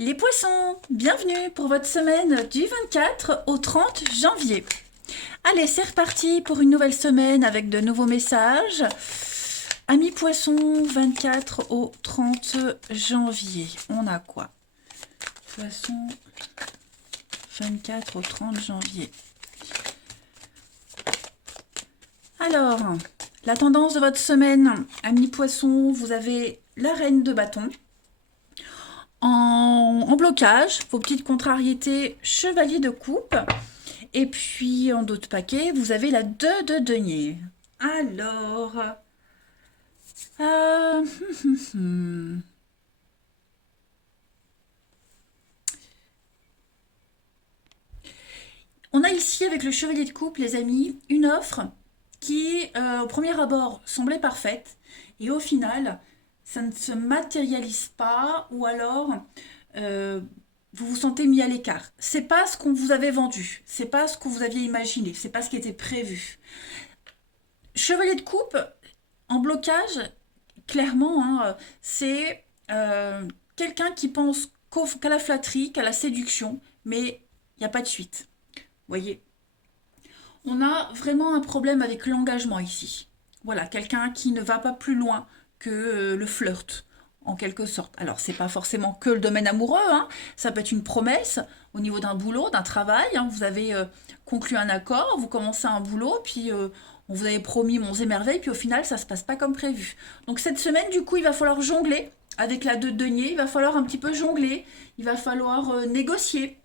Les poissons, bienvenue pour votre semaine du 24 au 30 janvier. Allez, c'est reparti pour une nouvelle semaine avec de nouveaux messages. Amis poissons, 24 au 30 janvier. On a quoi? Poissons, 24 au 30 janvier. Alors, la tendance de votre semaine, amis poissons, vous avez la reine de bâton. En blocage, vos petites contrariétés, chevalier de coupe. Et puis, en d'autres paquets, vous avez la 2 de denier. Alors... euh, on a ici, avec le chevalier de coupe, les amis, une offre qui, au premier abord, semblait parfaite. Et au final, ça ne se matérialise pas, ou alors vous vous sentez mis à l'écart. C'est pas ce qu'on vous avait vendu, c'est pas ce que vous aviez imaginé, c'est pas ce qui était prévu. Chevalier de coupe en blocage, clairement, hein, c'est quelqu'un qui pense qu'à la flatterie, qu'à la séduction, mais il n'y a pas de suite. Vous voyez, on a vraiment un problème avec l'engagement ici. Voilà, quelqu'un qui ne va pas plus loin que le flirt, en quelque sorte. Alors, c'est pas forcément que le domaine amoureux, hein. Ça peut être une promesse au niveau d'un boulot, d'un travail, hein. Vous avez conclu un accord, vous commencez un boulot, puis on vous avait promis monts et merveilles, puis au final, ça se passe pas comme prévu. Donc, cette semaine, du coup, il va falloir jongler avec la 2 de denier, il va falloir un petit peu jongler, il va falloir négocier.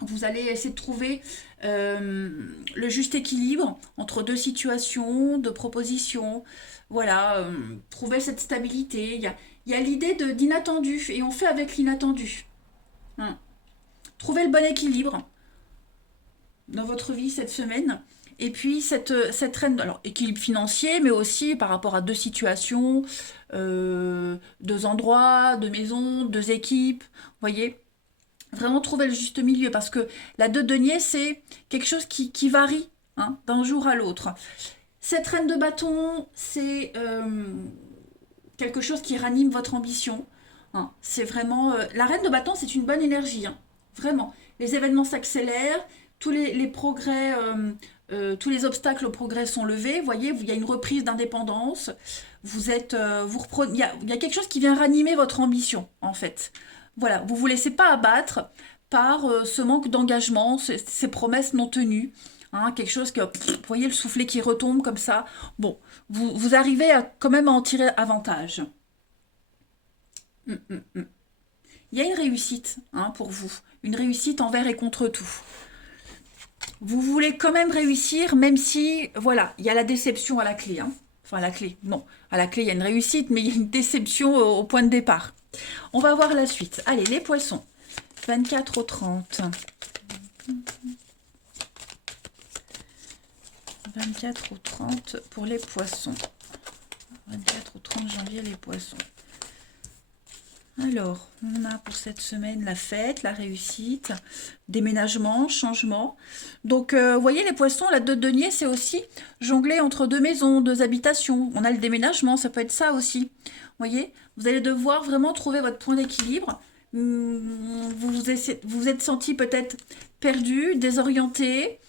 Vous allez essayer de trouver le juste équilibre entre deux situations, deux propositions. Voilà, trouver cette stabilité. Il y a l'idée d'inattendu et on fait avec l'inattendu. Hein. Trouver le bon équilibre dans votre vie cette semaine. Et puis cette reine, alors équilibre financier, mais aussi par rapport à deux situations, deux endroits, deux maisons, deux équipes. Vous voyez, vraiment trouver le juste milieu parce que la 2 de denier, c'est quelque chose qui varie, hein, d'un jour à l'autre. Cette reine de bâton, c'est quelque chose qui ranime votre ambition, hein. C'est vraiment... la reine de bâton, c'est une bonne énergie, hein, vraiment. Les événements s'accélèrent, tous les progrès, tous les obstacles au progrès sont levés. Vous voyez, il y a une reprise d'indépendance. Vous êtes, vous reprenez, il y a quelque chose qui vient ranimer votre ambition, en fait. Voilà, vous ne vous laissez pas abattre par ce manque d'engagement, ces promesses non tenues. Hein, quelque chose que, vous voyez le soufflet qui retombe comme ça. Bon, vous arrivez quand même à en tirer avantage. Il y a une réussite, hein, pour vous. Une réussite envers et contre tout. Vous voulez quand même réussir, même si, voilà, il y a la déception à la clé. Hein. Enfin, à la clé, non. À la clé, il y a une réussite, mais il y a une déception au point de départ. On va voir la suite. Allez, les poissons. 24 au 30. 24 au 30 pour les poissons. 24 au 30 janvier, les poissons. Alors, on a pour cette semaine la fête, la réussite, déménagement, changement. Donc, vous voyez, les poissons, la 2 de denier, c'est aussi jongler entre deux maisons, deux habitations. On a le déménagement, ça peut être ça aussi. Vous voyez, vous allez devoir vraiment trouver votre point d'équilibre. Vous êtes senti peut-être perdu, désorienté.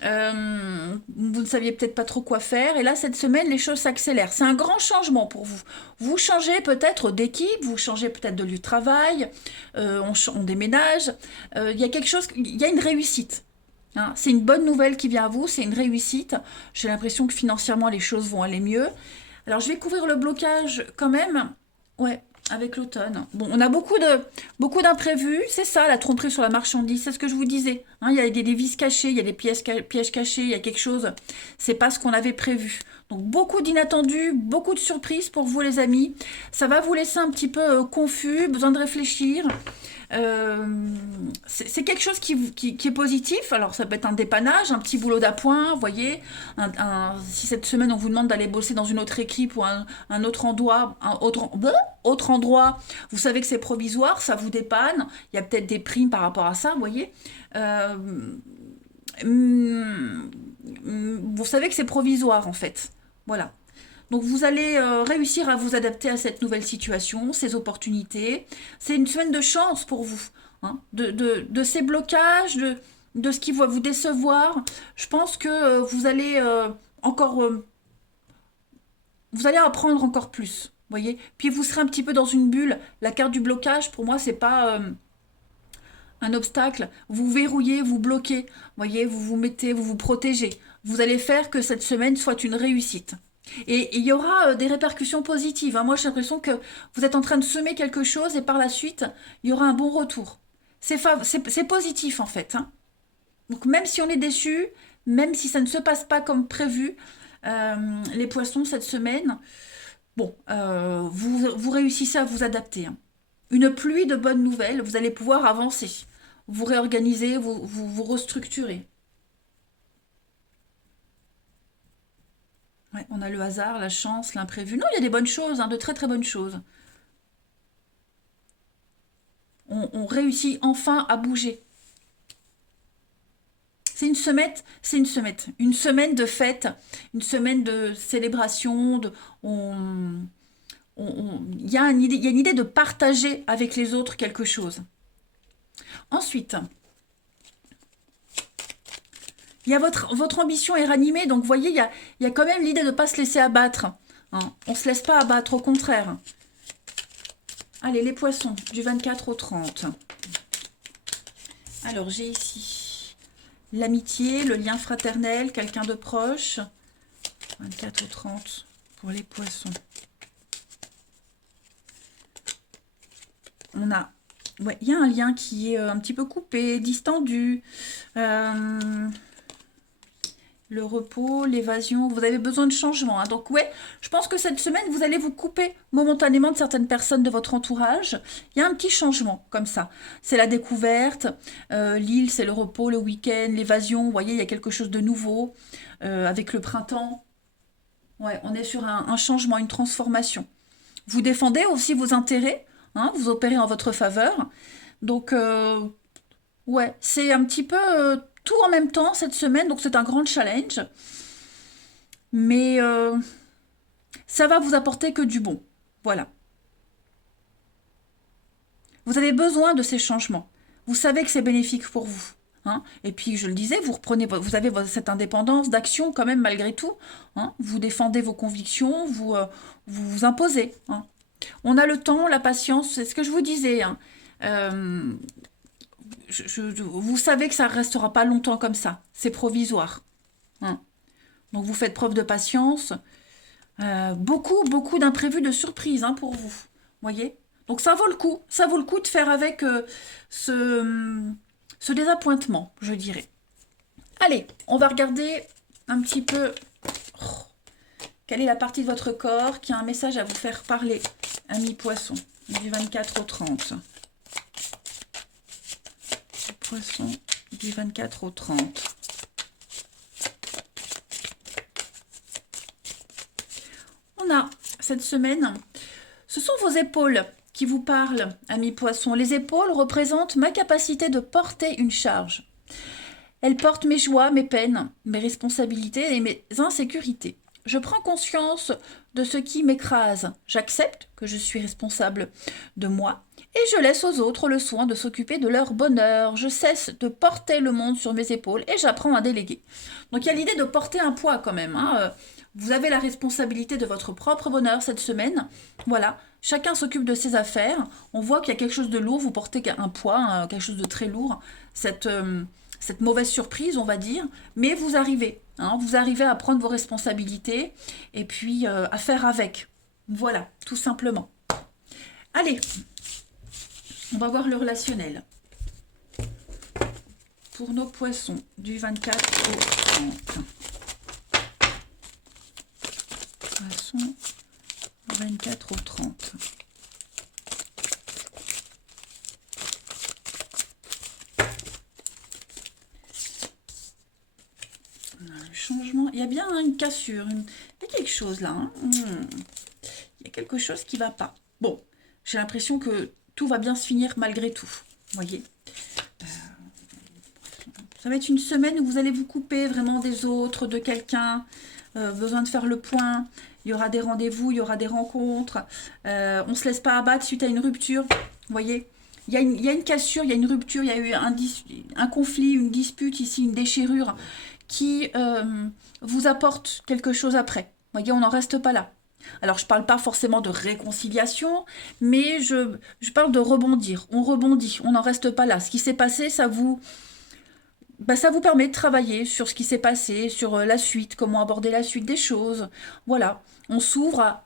Vous ne saviez peut-être pas trop quoi faire. Et là, cette semaine, les choses s'accélèrent. C'est un grand changement pour vous. Vous changez peut-être d'équipe, vous changez peut-être de lieu de travail, on déménage. Il y a quelque chose, il y a une réussite. Hein. C'est une bonne nouvelle qui vient à vous, c'est une réussite. J'ai l'impression que financièrement, les choses vont aller mieux. Alors, je vais couvrir le blocage quand même. Ouais, avec l'automne. Bon, on a beaucoup d'imprévus. C'est ça, la tromperie sur la marchandise. C'est ce que je vous disais. Hein, il y a des vis cachés, il y a des pièges cachés, il y a quelque chose. C'est pas ce qu'on avait prévu. Donc, beaucoup d'inattendus, beaucoup de surprises pour vous, les amis. Ça va vous laisser un petit peu confus, besoin de réfléchir. C'est quelque chose qui est positif. Alors, ça peut être un dépannage, un petit boulot d'appoint, vous voyez. Si cette semaine, on vous demande d'aller bosser dans une autre équipe ou un autre endroit, autre endroit, vous savez que c'est provisoire, ça vous dépanne. Il y a peut-être des primes par rapport à ça, vous voyez. Euh, vous savez que c'est provisoire, en fait. Voilà. Donc vous allez réussir à vous adapter à cette nouvelle situation, ces opportunités. C'est une semaine de chance pour vous, hein, de ces blocages, de ce qui va vous décevoir. Je pense que vous allez encore, vous allez apprendre encore plus, voyez. Puis vous serez un petit peu dans une bulle. La carte du blocage, pour moi, c'est pas un obstacle. Vous verrouillez, vous bloquez, voyez, vous vous mettez, vous vous protégez. Vous allez faire que cette semaine soit une réussite. Et il y aura des répercussions positives, hein. Moi, j'ai l'impression que vous êtes en train de semer quelque chose et par la suite, il y aura un bon retour. C'est positif, en fait, hein. Donc, même si on est déçu, même si ça ne se passe pas comme prévu, euh, les poissons, cette semaine, bon, vous réussissez à vous adapter, hein. Une pluie de bonnes nouvelles, vous allez pouvoir avancer, vous réorganiser, vous restructurer. Ouais, on a le hasard, la chance, l'imprévu. Non, il y a des bonnes choses, hein, de très très bonnes choses. On réussit enfin à bouger. Une semaine de fête, une semaine de célébration. Il y a il y a une idée de partager avec les autres quelque chose. Ensuite, il y a votre ambition est ranimée, donc vous voyez, il y a quand même l'idée de ne pas se laisser abattre, hein. On ne se laisse pas abattre, au contraire. Allez, les poissons, du 24 au 30. Alors, j'ai ici l'amitié, le lien fraternel, quelqu'un de proche. 24 au 30 pour les poissons. On a, ouais, il y a un lien qui est un petit peu coupé, distendu. Le repos, l'évasion, vous avez besoin de changement, hein. Donc ouais, je pense que cette semaine, vous allez vous couper momentanément de certaines personnes de votre entourage. Il y a un petit changement comme ça. C'est la découverte, l'île, c'est le repos, le week-end, l'évasion. Vous voyez, il y a quelque chose de nouveau avec le printemps. Ouais, on est sur un changement, une transformation. Vous défendez aussi vos intérêts, hein, vous opérez en votre faveur. Donc, ouais, c'est un petit peu tout en même temps cette semaine, donc c'est un grand challenge. Mais ça va vous apporter que du bon. Voilà. Vous avez besoin de ces changements. Vous savez que c'est bénéfique pour vous, hein. Et puis, je le disais, vous avez cette indépendance d'action quand même malgré tout, hein. Vous défendez vos convictions, vous vous imposez, hein. On a le temps, la patience, c'est ce que je vous disais, hein. Euh, vous savez que ça ne restera pas longtemps comme ça. C'est provisoire, hein. Donc vous faites preuve de patience. Beaucoup d'imprévus, de surprises, hein, pour vous. Voyez. Donc ça vaut le coup de faire avec ce désappointement, je dirais. Allez, on va regarder un petit peu quelle est la partie de votre corps qui a un message à vous faire parler, ami poisson, du 24 au 30. Poisson, du 24 au 30. On a cette semaine, ce sont vos épaules qui vous parlent, ami poisson. Les épaules représentent ma capacité de porter une charge. Elles portent mes joies, mes peines, mes responsabilités et mes insécurités. Je prends conscience de ce qui m'écrase. J'accepte que je suis responsable de moi et je laisse aux autres le soin de s'occuper de leur bonheur. Je cesse de porter le monde sur mes épaules et j'apprends à déléguer. Donc il y a l'idée de porter un poids quand même, hein. Vous avez la responsabilité de votre propre bonheur cette semaine. Voilà, chacun s'occupe de ses affaires. On voit qu'il y a quelque chose de lourd, vous portez un poids, hein, quelque chose de très lourd. Cette mauvaise surprise, on va dire, mais vous arrivez, hein, vous arrivez à prendre vos responsabilités et puis à faire avec. Voilà, tout simplement. Allez, on va voir le relationnel. Pour nos poissons, du 24 au 30. Poissons, 24 au 30. Le changement, il y a bien une cassure, il y a quelque chose là, hein. Il y a quelque chose qui ne va pas. Bon, j'ai l'impression que tout va bien se finir malgré tout, voyez. Ça va être une semaine où vous allez vous couper vraiment des autres, de quelqu'un, besoin de faire le point. il y aura des rendez-vous, il y aura des rencontres. On ne se laisse pas abattre suite à une rupture. Vous voyez, il y a une cassure, il y a une rupture, il y a eu un conflit, une dispute ici, une déchirure qui vous apporte quelque chose après. Vous voyez, on n'en reste pas là. Alors, je ne parle pas forcément de réconciliation, mais je parle de rebondir. On rebondit, on n'en reste pas là. Ce qui s'est passé, ça vous permet de travailler sur ce qui s'est passé, sur la suite, comment aborder la suite des choses. Voilà, on s'ouvre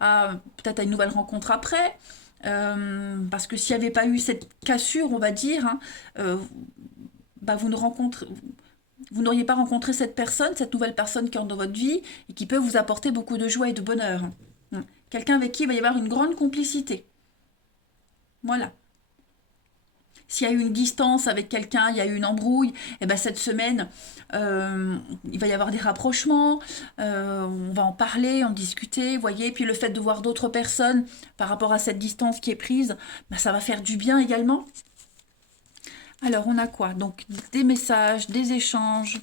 peut-être à une nouvelle rencontre après, parce que s'il n'y avait pas eu cette cassure, on va dire, hein, vous ne vous n'auriez pas rencontré cette personne, cette nouvelle personne qui entre dans votre vie et qui peut vous apporter beaucoup de joie et de bonheur. Quelqu'un avec qui il va y avoir une grande complicité. Voilà. S'il y a eu une distance avec quelqu'un, il y a eu une embrouille, et ben cette semaine, il va y avoir des rapprochements, on va en parler, en discuter, vous voyez. Puis le fait de voir d'autres personnes par rapport à cette distance qui est prise, ça va faire du bien également. Alors, on a quoi? Donc, des messages, des échanges.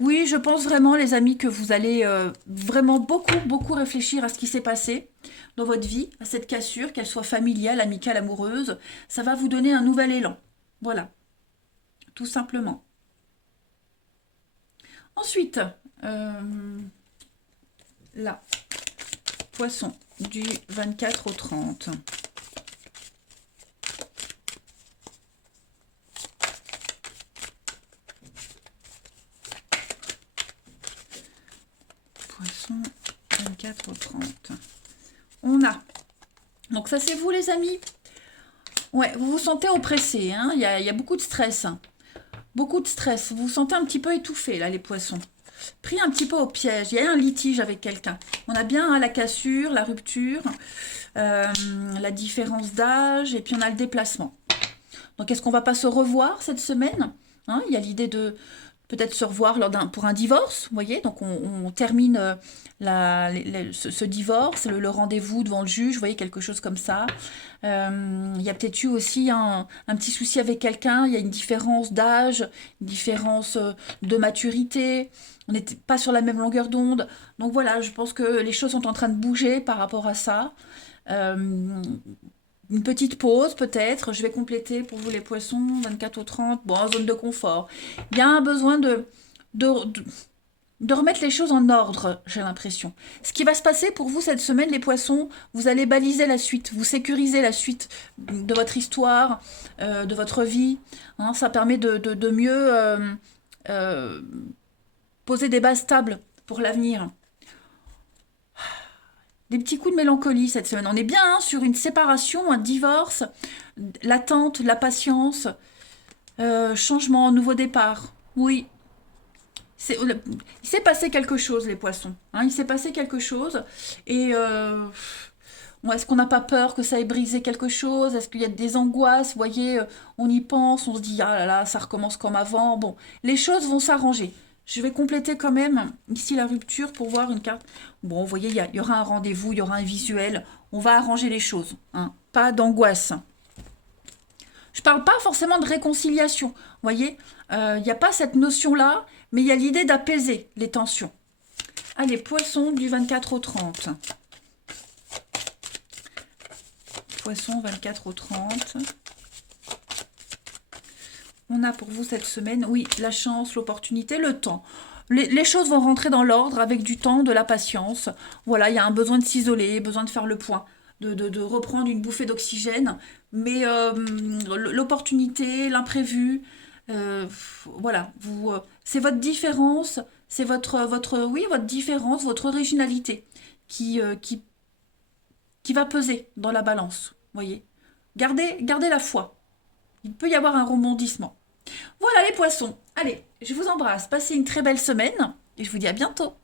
Oui, je pense vraiment, les amis, que vous allez vraiment beaucoup, beaucoup réfléchir à ce qui s'est passé dans votre vie, à cette cassure, qu'elle soit familiale, amicale, amoureuse. Ça va vous donner un nouvel élan. Voilà, tout simplement. Ensuite, là, poisson, du 24 au 30. Poisson, 24 au 30. On a. Donc ça, c'est vous, les amis. Ouais, vous vous sentez oppressé, hein. Il y a beaucoup de stress. Beaucoup de stress. Vous vous sentez un petit peu étouffé, là, les poissons. Pris un petit peu au piège. Il y a un litige avec quelqu'un. On a bien la cassure, la rupture, la différence d'âge, et puis on a le déplacement. Donc, est-ce qu'on va pas se revoir cette semaine? Hein, il y a l'idée de peut-être se revoir pour un divorce, vous voyez. Donc, on termine ce divorce, le rendez-vous devant le juge, vous voyez, quelque chose comme ça. Il y a peut-être eu aussi un petit souci avec quelqu'un, il y a une différence d'âge, une différence de maturité, on n'était pas sur la même longueur d'onde. Donc voilà, je pense que les choses sont en train de bouger par rapport à ça. Une petite pause peut-être, je vais compléter pour vous les poissons, 24 au 30, bon, en zone de confort. Il y a un besoin de remettre les choses en ordre, j'ai l'impression. Ce qui va se passer pour vous cette semaine, les poissons, vous allez baliser la suite, vous sécurisez la suite de votre histoire, de votre vie. Hein, ça permet de mieux poser des bases stables pour l'avenir. Des petits coups de mélancolie cette semaine. On est bien hein, sur une séparation, un divorce, l'attente, la patience, changement, nouveau départ. Oui, il s'est passé quelque chose, les poissons. Hein, il s'est passé quelque chose. Et est-ce qu'on n'a pas peur que ça ait brisé quelque chose? Est-ce qu'il y a des angoisses? Vous voyez, on y pense, on se dit, ah là là, ça recommence comme avant. Bon, les choses vont s'arranger. Je vais compléter quand même ici la rupture pour voir une carte. Bon, vous voyez, il y aura un rendez-vous, il y aura un visuel. On va arranger les choses. Hein. Pas d'angoisse. Je ne parle pas forcément de réconciliation. Vous voyez, il n'y a pas cette notion-là, mais il y a l'idée d'apaiser les tensions. Allez, poisson du 24 au 30. Poisson 24 au 30. On a pour vous cette semaine, oui, la chance, l'opportunité, le temps. Les choses vont rentrer dans l'ordre avec du temps, de la patience. Voilà, il y a un besoin de s'isoler, besoin de faire le point, de reprendre une bouffée d'oxygène. Mais l'opportunité, l'imprévu, voilà, c'est votre différence, c'est votre différence, votre originalité qui va peser dans la balance. Voyez, gardez la foi. Il peut y avoir un rebondissement. Voilà les poissons. Allez, je vous embrasse. Passez une très belle semaine et je vous dis à bientôt.